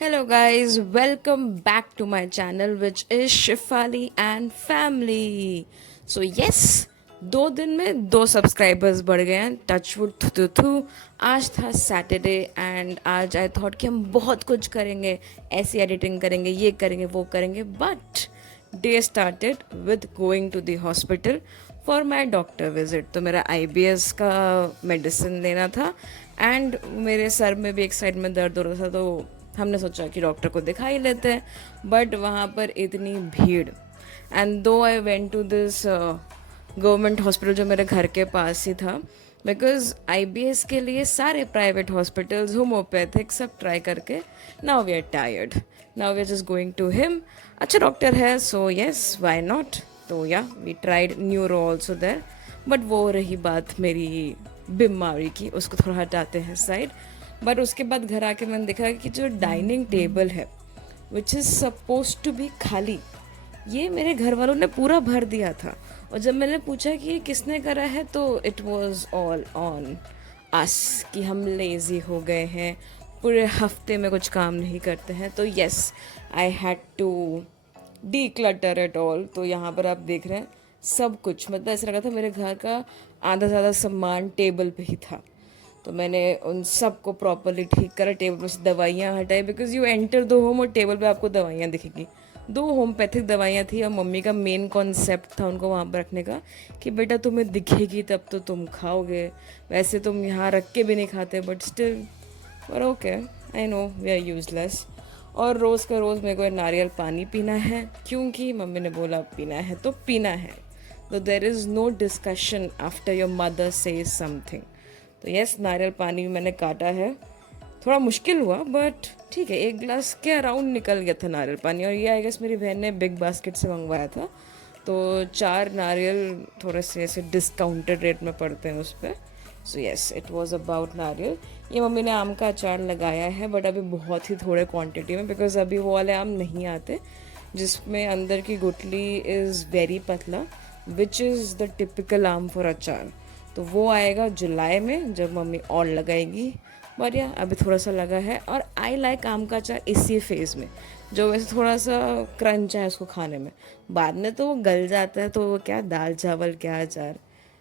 Hello, guys, welcome back to my channel, which is Shifali and Family. So, yes, 2 दिन में 2 subscribers बढ़ गए हैं. टचवुड थू थू. आज था सैटरडे एंड आज आई थॉट कि हम बहुत कुछ करेंगे, ऐसी एडिटिंग करेंगे, ये करेंगे, वो करेंगे. But day started with going to the hospital for my doctor visit. तो मेरा IBS का मेडिसिन लेना था एंड मेरे सर में भी एक साइड में दर्द हो रहा था, तो हमने सोचा कि डॉक्टर को दिखा ही लेते हैं. बट वहाँ पर इतनी भीड़ and though I went to this government hospital जो मेरे घर के पास ही था, बिकॉज IBS के लिए सारे प्राइवेट हॉस्पिटल्स होम्योपैथिक सब ट्राई करके now we are tired. Now we are just going to him. अच्छा डॉक्टर है, सो येस वाई नॉट. तो yeah we tried neuro also there. But वो रही बात मेरी बीमारी की, उसको थोड़ा हटाते हैं साइड. बट उसके बाद घर आके मैंने देखा कि जो डाइनिंग टेबल है which is suppose to be खाली, ये मेरे घर वालों ने पूरा भर दिया था. और जब मैंने पूछा कि ये किसने करा है, तो it was all on us, कि हम लेज़ी हो गए हैं, पूरे हफ्ते में कुछ काम नहीं करते हैं. तो yes, I had to declutter at all. तो यहाँ पर आप देख रहे हैं सब कुछ, मतलब ऐसा लगा था मेरे घर का आधा ज़्यादा सामान टेबल पे ही था. तो मैंने उन सब को प्रॉपरली ठीक करा, टेबल पर से दवाइयाँ हटाई, because you enter the home और टेबल पे आपको दवाइयाँ दिखेगी. 2 होम्योपैथिक दवाइयाँ थी और मम्मी का मेन कॉन्सेप्ट था उनको वहाँ पर रखने का कि बेटा तुम्हें दिखेगी तब तो तुम खाओगे, वैसे तुम यहाँ रख के भी नहीं खाते. बट स्टिल पर okay, I know we are useless. और रोज़ का रोज़ मेरे को नारियल पानी पीना है, क्योंकि मम्मी ने बोला पीना है तो पीना है. तो there is no discussion after your mother says something. तो यस, नारियल पानी भी मैंने काटा है. थोड़ा मुश्किल हुआ बट ठीक है, 1 गिलास के अराउंड निकल गया था नारियल पानी. और ये आई गेस मेरी बहन ने बिग बास्केट से मंगवाया था, तो 4 नारियल थोड़े से ऐसे डिस्काउंटेड रेट में पड़ते हैं उस पर. So yes, it was about नारियल. ये मम्मी ने आम का अचार लगाया है, बट अभी बहुत ही थोड़े क्वांटिटी में, बिकॉज अभी वो वाले आम नहीं आते जिसमें अंदर की गुठली इज़ वेरी पतला, विच इज़ द टिपिकल आम फॉर अचार. तो वो आएगा जुलाई में जब मम्मी और लगाएगी. बट या अभी थोड़ा सा लगा है. और आई लाइक आम का अचार इसी फेज़ में, जो वैसे थोड़ा सा क्रंच है उसको खाने में. बाद में तो वो गल जाता है, तो वो क्या दाल चावल क्या अचार.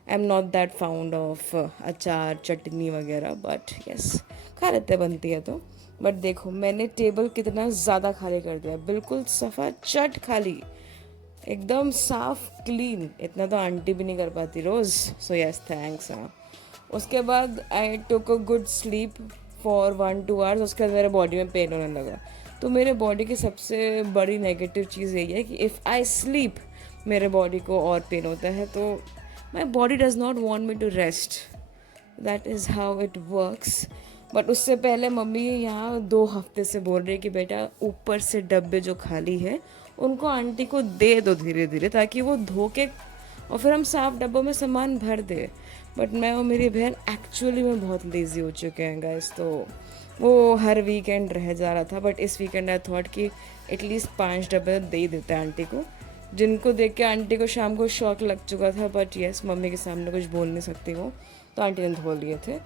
I am not that found of अचार चटनी वगैरह, बट यस खा लेते बनती है तो. बट देखो मैंने टेबल कितना ज़्यादा खाली कर दिया, बिल्कुल सफ़ा चट खाली, एकदम साफ क्लीन. इतना तो आंटी भी नहीं कर पाती रोज़. So yes thanks. हाँ, उसके बाद I took a good sleep for 1-2 hours. उसके बाद मेरे बॉडी में पेन होने लगा. तो मेरे बॉडी की सबसे बड़ी नेगेटिव चीज़ यही है कि इफ़ आई स्लीप मेरे बॉडी को और पेन होता है. तो my body does not want me to rest. That is how it works. But उससे पहले मम्मी यहाँ 2 हफ्ते से बोल रही है कि बेटा ऊपर से डब्बे जो खाली है उनको आंटी को दे दो धीरे धीरे, ताकि वो धो के और फिर हम साफ डब्बों में सामान भर दे. बट मैं और मेरी बहन एक्चुअली में बहुत लेज़ी हो चुके हैं गाइस. तो वो हर वीकेंड रह जा रहा था, बट इस वीकेंड आई थॉट कि एटलीस्ट 5 डब्बे दे ही देते हैं आंटी को, जिनको देख के आंटी को शाम को शौक लग चुका था. बट यस, मम्मी के सामने कुछ बोल नहीं सकती वो, तो आंटी ने धो लिए थे.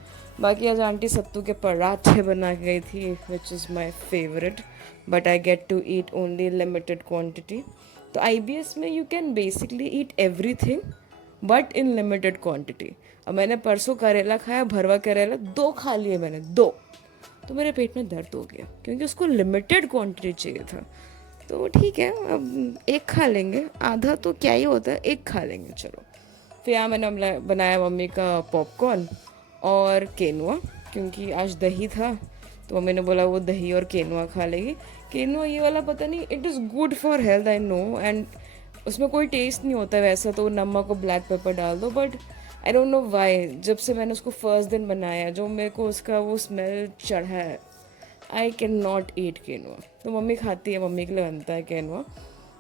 बाकी आज आंटी सत्तू के पराठे बना के गई थी, which is my favourite. But I get to eat only limited quantity. तो IBS में you can basically eat everything but in limited quantity. और मैंने परसों करेला खाया, भरवा करेला 2 खा लिए मैंने, 2. तो मेरे पेट में दर्द हो गया क्योंकि उसको लिमिटेड क्वांटिटी चाहिए था. तो ठीक है, अब 1 खा लेंगे, आधा तो क्या ही होता है, 1 खा लेंगे चलो. फिर यहाँ मैंने बनाया मम्मी का पॉपकॉर्न और केनुआ, क्योंकि आज दही था तो मम्मी ने बोला वो दही और केनुआ खा लेगी. केनुआ ये वाला पता नहीं, it is good for health I know, and उसमें कोई टेस्ट नहीं होता वैसा, तो नमक और ब्लैक पेपर डाल दो. But I don't know why, जब से मैंने उसको फर्स्ट दिन बनाया जो मेरे को उसका वो स्मेल चढ़ा है, आई कैन नॉट ईट केनुआ. तो मम्मी खाती है, मम्मी के लिए बनता है केनुआ.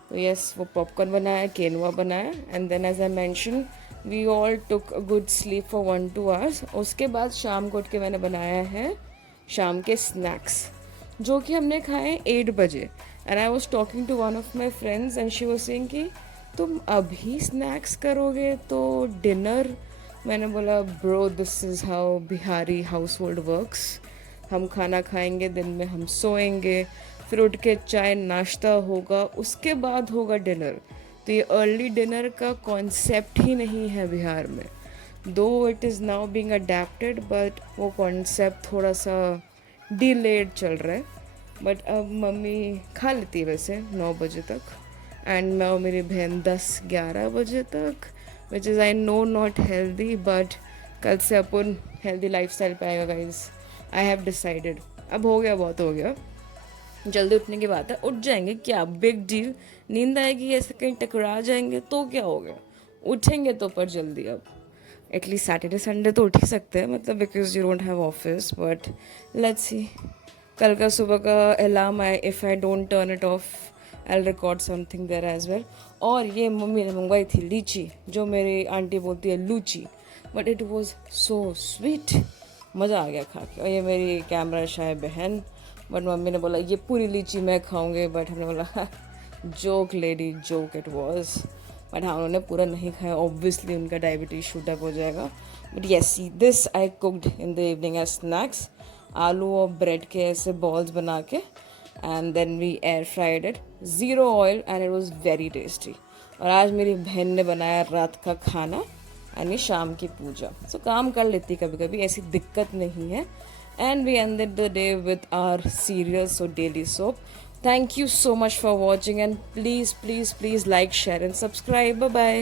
तो यस, वो पॉपकॉर्न बनाया, केनुआ बनाया, and then as I mention we all took a good sleep for 1-2 hours. उसके बाद शाम को उठ के मैंने बनाया है शाम के स्नैक्स, जो कि हमने खाए 8 बजे. And I was talking to one of my friends and she was saying कि तुम अभी स्नैक्स करोगे तो डिनर. मैंने बोला bro, this is how Bihari household works. हम खाना खाएंगे, दिन में हम सोएंगे, फिर उठ के चाय नाश्ता होगा, उसके बाद होगा डिनर। तो ये अर्ली डिनर का कॉन्सेप्ट ही नहीं है बिहार में। दो it is now being adapted, but वो कॉन्सेप्ट थोड़ा सा डिलेड चल रहा है। बट अब मम्मी खा लेती है वैसे 9 बजे तक, एंड मैं और मेरी बहन 10-11 बजे तक, which is I know not healthy, but कल से अपन हेल्दी लाइफस्टाइल पे आएगा गाइज। I have decided. अब हो गया, बहुत हो गया, जल्दी उठने की बात है, उठ जाएंगे, क्या बिग डील। नींद आएगी ऐसे कहीं टकरा जाएंगे तो क्या हो गया, उठेंगे तो पर जल्दी। अब एटलीस्ट सैटरडे संडे तो उठ ही सकते हैं, मतलब because you don't have office, but let's see. कल का सुबह का अलार्म आए, if I don't turn it off I will record something there as well. और ये मम्मी ने मंगवाई थी लीची, जो मेरी आंटी बोलती है luchi, but it was so sweet, मज़ा आ गया खा के। और ये मेरी कैमरा शाय बहन, बट मम्मी ने बोला ये पूरी लीची मैं खाऊंगी, बट हमने बोला joke lady joke it was. But हाँ, उन्होंने पूरा नहीं खाया, ऑब्वियसली उनका डायबिटीज शूट अप हो जाएगा। But yes, this I cooked in the evening as snacks. आलू और ब्रेड के ऐसे बॉल्स बना के, and then we air fried it, zero oil, and it was very tasty. और आज मेरी बहन ने बनाया रात का खाना, यानी शाम की पूजा। सो काम कर लेती कभी कभी, ऐसी दिक्कत नहीं है। And we ended the day with our serial, so daily soap. Thank you so much for watching, and please, please, please like, share and subscribe. Bye bye.